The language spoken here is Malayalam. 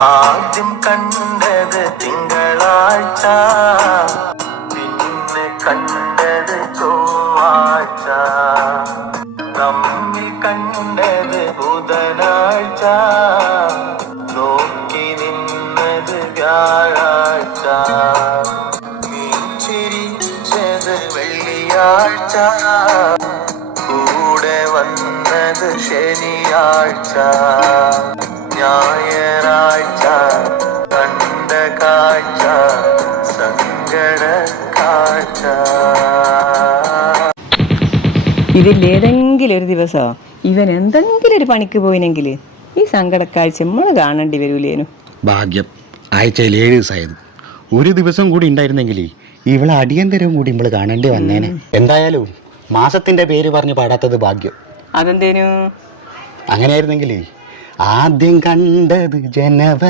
ആദ്യം കണ്ടത് തിങ്കളാഴ്ച, പിന്നെ കണ്ടത് ചൊവ്വാഴ്ച, നമ്മിൽ കണ്ടത് ബുധനാഴ്ച, നോക്കി നിന്നത് വ്യാഴാഴ്ച, നീ ചിരിച്ചത് വെള്ളിയാഴ്ച, കൂടെ വന്നത് ശനിയാഴ്ച, ഞായറാഴ്ച കണ്ട കാഴ്ച സങ്കട കാഴ്ച. ഇതിലേതെങ്കിലും ഒരു ദിവസമോ ഇവൻ എന്തെങ്കിലും ഒരു പണിക്ക് പോയിനെങ്കിൽ ഈ സങ്കടക്കാഴ്ച നമ്മൾ കാണേണ്ടി വരൂലേനു. ഭാഗ്യം ആഴ്ചയിൽ 7 ദിവസമായത്. ഒരു ദിവസം കൂടി ഉണ്ടായിരുന്നെങ്കിൽ ഇവളെ അടിയന്തരവും കൂടി നമ്മൾ കാണേണ്ടി വന്നേനെ. എന്തായാലും മാസത്തിന്റെ പേര് പറഞ്ഞ് പാടാത്തത് ഭാഗ്യം. അതെന്തേനു? അങ്ങനെയായിരുന്നെങ്കിൽ ആദ്യം കണ്ടത് ജനവരി